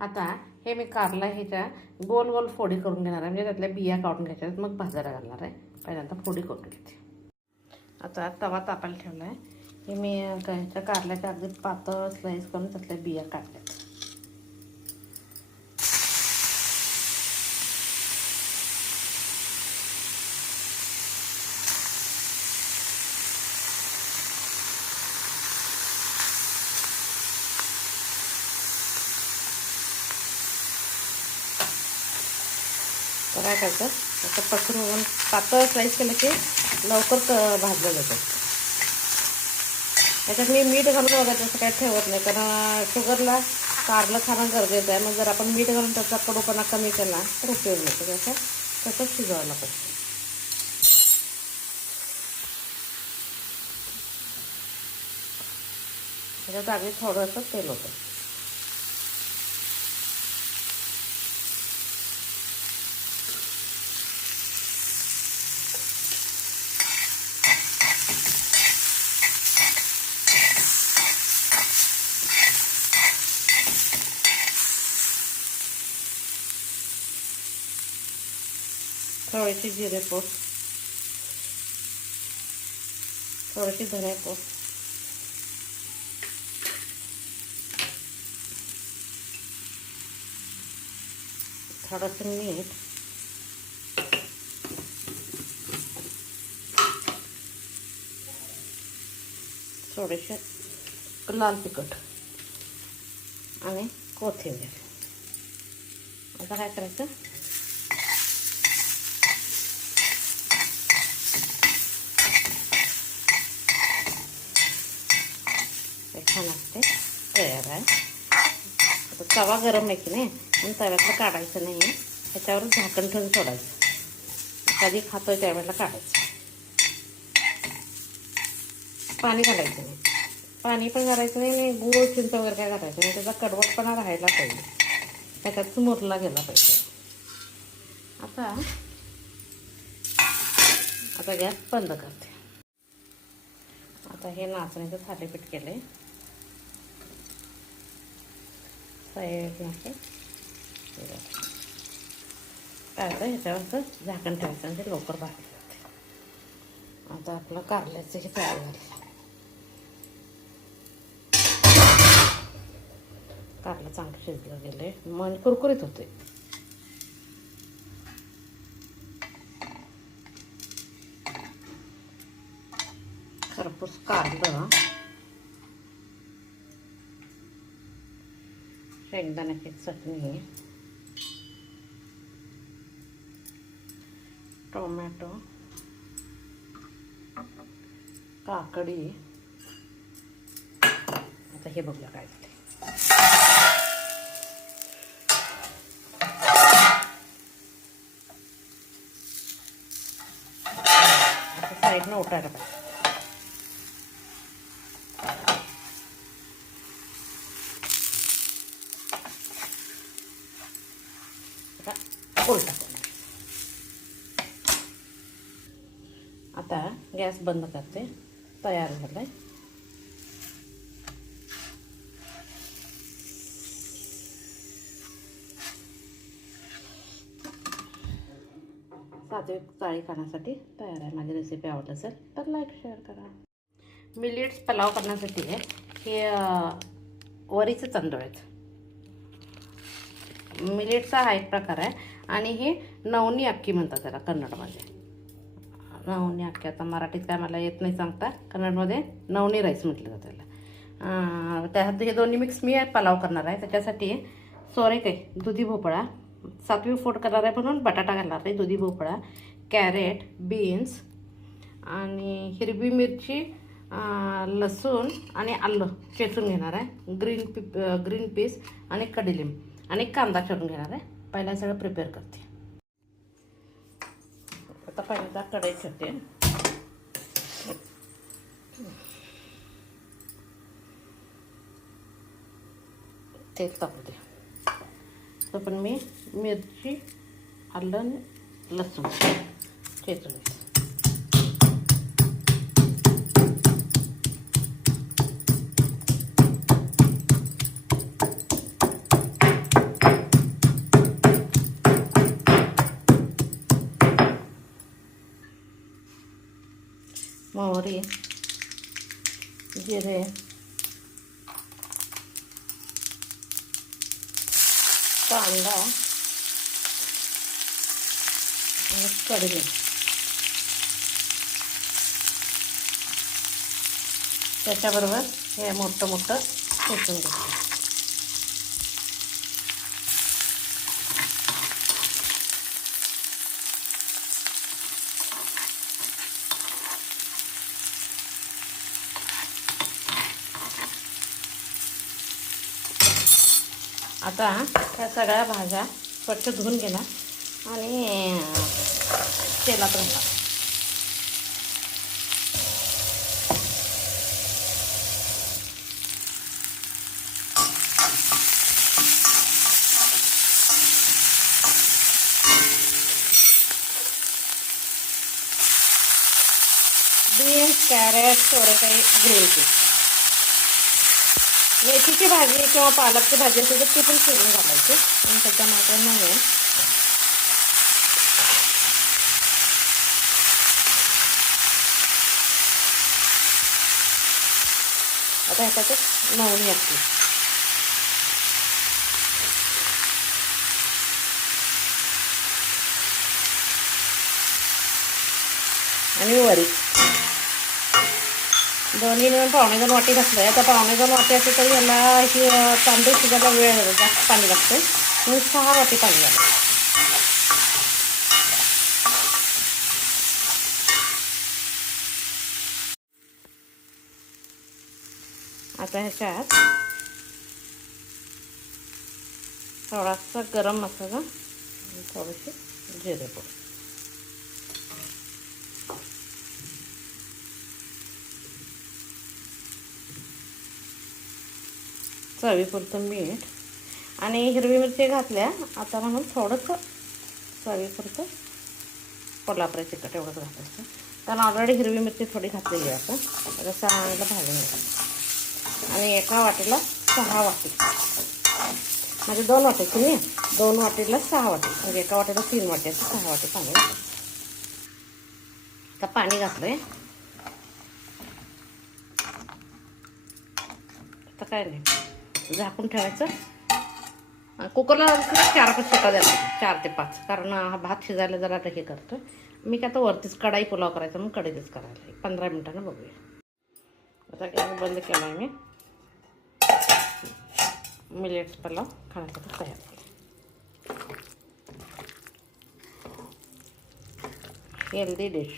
आता हे मी कारला ह्याच्या गोल गोल फोडी करून घेणार आहे, म्हणजे त्यातल्या बिया काढून घ्यायच्या, मग भाजायला घालणार आहे. पहिल्यांदा फोडी करून घेते. आता तवा तापायला ठेवला आहे. हे मी ह्याच्या कारल्याच्या अगदी पातळ स्लाईस करून त्यातल्या बिया काढल्या. तर काय करायचं, असं पसरून पातळ स्लाईस केलं की लवकर भाजलं जातं. याच्यात मी मीठ घालून वगैरे तसं काही ठेवत नाही, कारण शुगरला कारलं खाणं गरजेचं आहे. मग जर आपण मीठ घालून त्याचा कडूपणा कमी केला तर उपयोग नसतो. त्याचा तसंच शिजवायला पाहिजे. त्याच्यात अगदी थोडंसं तेल होतं. थोडीशी जिरेपूड, थोडीशी धनेपूड, थोडंसं मीठ, थोडेसे लाल तिखट आणि कोथिंबीर. आता काय करायचं, छान असते तयार आहे. आता तवा गरम आहे की नाही, म्हणून तव्यातलं काढायचं नाही, ह्याच्यावर झाकण ठेवून सोडायचं. कधी खातोय त्यावेळेला काढायचं. पाणी घालायचं नाही, पाणी पण घालायचं नाही आणि गूळ चिंच वगैरे काय घालायचं नाही. त्याचा कडवटपणा राहायला पाहिजे, त्याच्यात मुरला गेला पाहिजे. आता गॅस बंद करते. आता हे नाचणीचं थालीपीठ केलंय. साईडला काय ह्याच्यावरचं झाकण ठेवायचं म्हणजे लवकर भाजलं जाते. आता आपलं कारल्याचं हे तयार झालं. कारलं चांगलं शिजलं गेले, मन कुरकुरीत होते. खरपूस कारलं, शेंगदाण्याची चटणी, टोमॅटो, काकडी. आता हे बघूया काय ते. आता साईडनं उठायला पाहिजे. आता गॅस बंद करते. तयार झालंय. साधे चाळी खाण्यासाठी तयार आहे. माझी रेसिपी आवडली असेल तर लाईक शेअर करा. मिलेट्स पुलाव करण्यासाठी हे वरीचे तांदूळ आहेत. मिलेटचा हा एक प्रकार आहे आणि हे नवनी अक्की म्हणतात त्याला कन्नडमध्ये. नवनी अक्की, आता मराठीत काय मला येत नाही सांगता, कन्नडमध्ये नवनी राईस म्हटलं जातं त्याला. त्यात हे दोन्ही मिक्स मी पुलाव करणार आहे. त्याच्यासाठी सोरेकाई, दुधी भोपळा, 7वी फोड करणार आहे म्हणून बटाटा घालणार आहे, दुधी भोपळा, कॅरेट, बीन्स आणि हिरवी मिरची, लसूण आणि आलं चेचून घेणार आहे, ग्रीन पीस आणि कडीलिंब आणि कांदा चिरून घेणार आहे. पहिला सगळं प्रिपेअर करते. आता पहिल्यांदा कढई ठेवते. तेल तापू दे. तर पण मी मिरची, आलं, लसूण चेचून घेते. मोहरी, जिरे, कांदा आणि कढी. त्याच्याबरोबर हे मोठं मोठं ठेचून घेतलं. आता ह्या सगळ्या भाज्या स्वच्छ धुवून घेणार आणि तेलात घालणार. बीन्स, कॅरेट, सोरेकाई, ग्रीन पीस, मेथीची भाजी किंवा पालकची भाजी असेल तर ती पण शिजवून घालायची. पण सध्या माझ्या नाही आहे. आता ह्याच्यातच नवणी असते आणि वरी दोन्ही मिळून 2.25 वाटी घातलं आहे. आता 2.25 वाटी असेल तरी याला ही तांदूळ शिजायला वेळ जास्त पाणी लागतं म्हणून 6 वाटी पाणी लागतं. आता ह्याच्यात थोडासा गरम मसाला आणि थोडेसे जिरे पूड, चवीपुरतं मीठ आणि हिरवी मिरची घातल्या आता म्हणून थोडंसं चवीपुरतं कोल्हापुरी तिखट एवढंच घालायचं. कारण ऑलरेडी हिरवी मिरची थोडी घातलेली आहे आपण. आता चांगलं भाजून घ्यायचं आणि एका वाटीला 6 वाटी म्हणजे 2 वाटीची नाही, 2 वाटीला 6 वाटी म्हणजे एका वाटीला 3 वाटी असं 6 वाटी पाणी घालायचं. आता पाणी घातलंय. आता काय नाही, झाकून ठेवायचं. कुकरला 4-5 शिट्ट्या द्यायला, 4 ते 5, कारण हा भात शिजायला जरा हे करतो. मी काय तर वरतीच कढाई पुलाव करायचा मग कढईतच करायला 15 मिनिटांना बघूया. आता गॅस बंद केला मी. मिलेट्स पुलाव खाण्यासाठी तयार झाला. Healthy dish.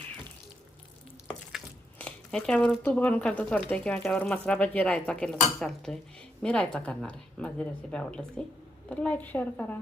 ह्याच्यावर तूप घालून खालतं चालतंय किंवा ह्याच्यावर मसाला भजी रायता केला तरी चालतोय. मी रायता करणार आहे. माझी रेसिपी आवडली असती तर लाईक शेअर करा.